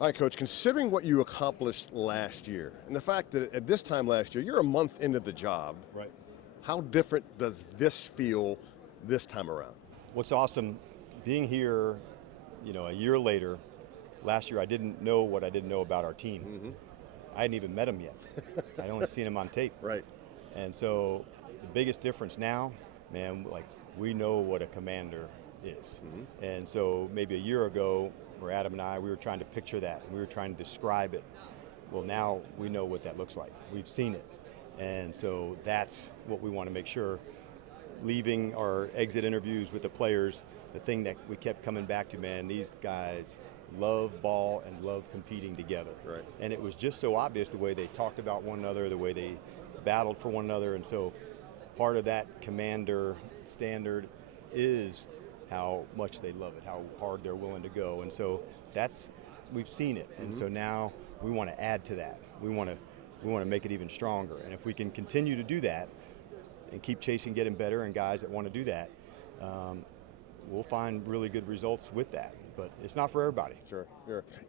All right, Coach, considering what you accomplished last year and the fact that at this time last year, you're a month into the job, Right. how different does this feel this time around? What's awesome, being here, a year later, last year I didn't know what I didn't know about our team. I hadn't even met him yet. I'd only seen him on tape. Right. And so the biggest difference now, man, like we know what a commander is. And so maybe a year ago, where Adam and I, we were trying to picture that. We were trying to describe it. Well, now we know what that looks like. We've seen it. And so that's what we want to make sure. Leaving our exit interviews with the players, the thing that we kept coming back to, man, these guys love ball and love competing together. Right. And it was just so obvious the way they talked about one another, the way they battled for one another. And so part of that commander standard is how much they love it, how hard they're willing to go. And so we've seen it. And so now we want to add to that. We want to make it even stronger. And if we can continue to do that and keep chasing getting better and guys that want to do that, we'll find really good results with that. But it's not for everybody. Sure.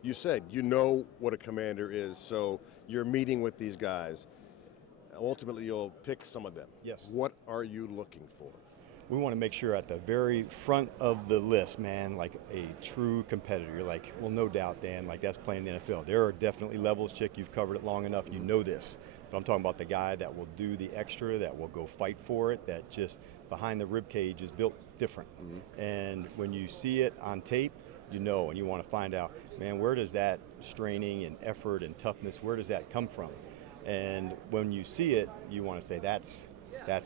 You said you know what a commander is, so you're meeting with these guys. Ultimately, you'll pick some of them. Yes. What are you looking for? We want to make sure at the very front of the list, man, like a true competitor. You're like, well, no doubt, Dan, like that's playing in the NFL. There are definitely levels, Chick, you've covered it long enough, you know this. But I'm talking about the guy that will do the extra, that will go fight for it, that just behind the rib cage is built different. And when you see it on tape, you know, and you want to find out, man, where does that straining and effort and toughness, where does that come from? And when you see it, you want to say, that's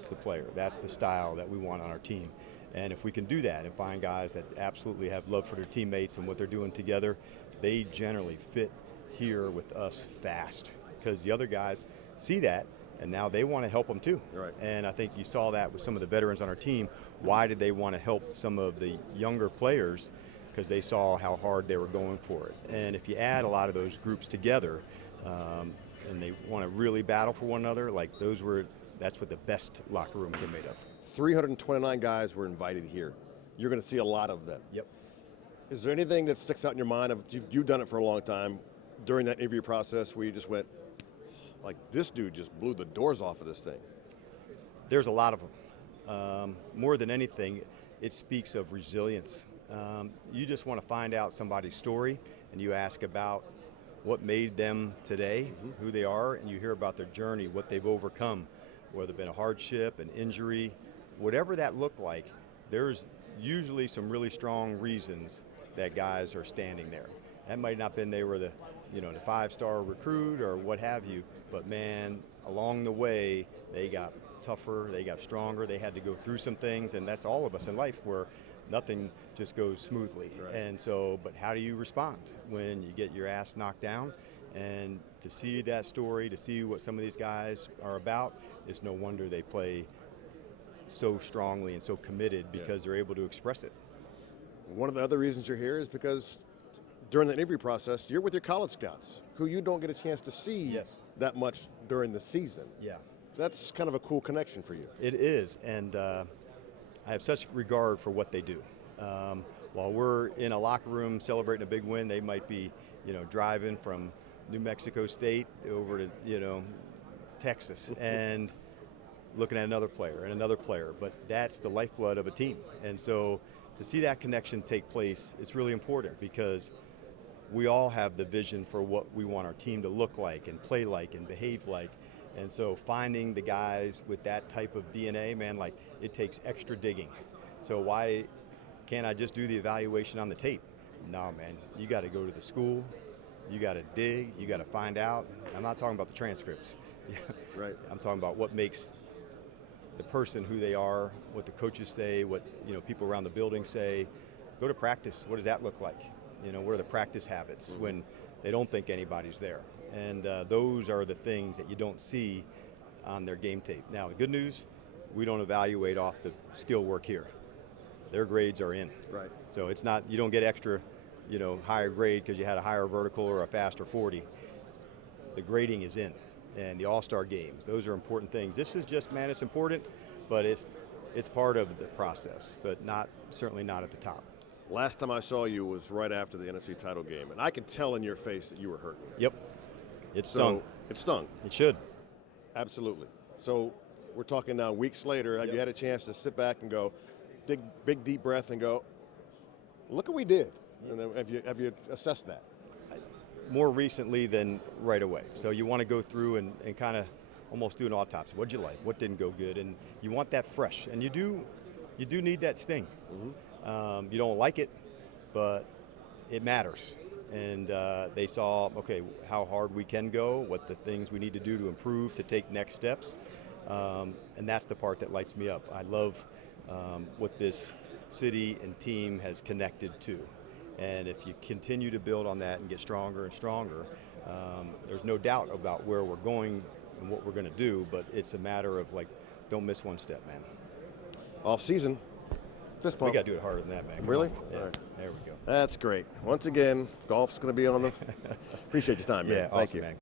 the player, that's the style that we want on our team. And if we can do that and find guys that absolutely have love for their teammates and what they're doing together, they generally fit here with us fast, because the other guys see that and now they want to help them too. Right. And I think you saw that with some of the veterans on our team. Why did they want to help some of the younger players? Because they saw how hard they were going for it. And if you add a lot of those groups together and they want to really battle for one another, like that's what the best locker rooms are made of. 329 guys were invited here. You're going to see a lot of them. Yep. Is there anything that sticks out in your mind of you've done it for a long time during that interview process where you just went, like, this dude just blew the doors off of this thing? There's a lot of them. More than anything, it speaks of resilience. You just want to find out somebody's story and you ask about what made them today, who they are, and you hear about their journey, what they've overcome, whether it's been a hardship, an injury, whatever that looked like. There's usually some really strong reasons that guys are standing there. That might not been they were the 5-star recruit or what have you, but man, along the way, they got tougher, they got stronger, they had to go through some things, and that's all of us in life where nothing just goes smoothly. Right. And so, but how do you respond when you get your ass knocked down? And to see that story, to see what some of these guys are about, it's no wonder they play so strongly and so committed, because they're able to express it. One of the other reasons you're here is because during the interview process, you're with your college scouts, who you don't get a chance to see that much during the season. Yeah. That's kind of a cool connection for you. It is, and I have such regard for what they do. While we're in a locker room celebrating a big win, they might be, driving from New Mexico State over to, Texas and looking at another player and another player. But that's the lifeblood of a team. And so to see that connection take place, it's really important, because we all have the vision for what we want our team to look like and play like and behave like. And so finding the guys with that type of DNA, man, like it takes extra digging. So why can't I just do the evaluation on the tape? No, man, you got to go to the school, you got to dig, you got to find out. I'm not talking about the transcripts. Right. I'm talking about what makes the person who they are, what the coaches say, what people around the building say. Go to practice. What does that look like? What are the practice habits when they don't think anybody's there? And those are the things that you don't see on their game tape. Now, the good news, we don't evaluate off the skill work here. Their grades are in. Right. So it's not, you don't get extra, higher grade because you had a higher vertical or a faster 40. The grading is in. And the all-star games, those are important things. This is just, man, it's important, but it's part of the process, but certainly not at the top. Last time I saw you was right after the NFC title game, and I could tell in your face that you were hurt. Yep. It stung. So it stung. It should. Absolutely. So we're talking now weeks later. Have you had a chance to sit back and go, big deep breath and go, look what we did? And then have you assessed that? More recently than right away. So you want to go through and kind of almost do an autopsy. What did you like? What didn't go good? And you want that fresh. And you do need that sting. Mm-hmm. You don't like it, but it matters. And they saw, okay, how hard we can go, what the things we need to do to improve, to take next steps. And that's the part that lights me up. I love what this city and team has connected to. And if you continue to build on that and get stronger and stronger, there's no doubt about where we're going and what we're going to do, but it's a matter of, like, don't miss one step, man. Off-season, fist pump. We got to do it harder than that, man. Come really? on. Yeah, right. There we go. That's great. Once again, golf's going to be on the. Appreciate your time, man. Yeah, Thank awesome, you. Man.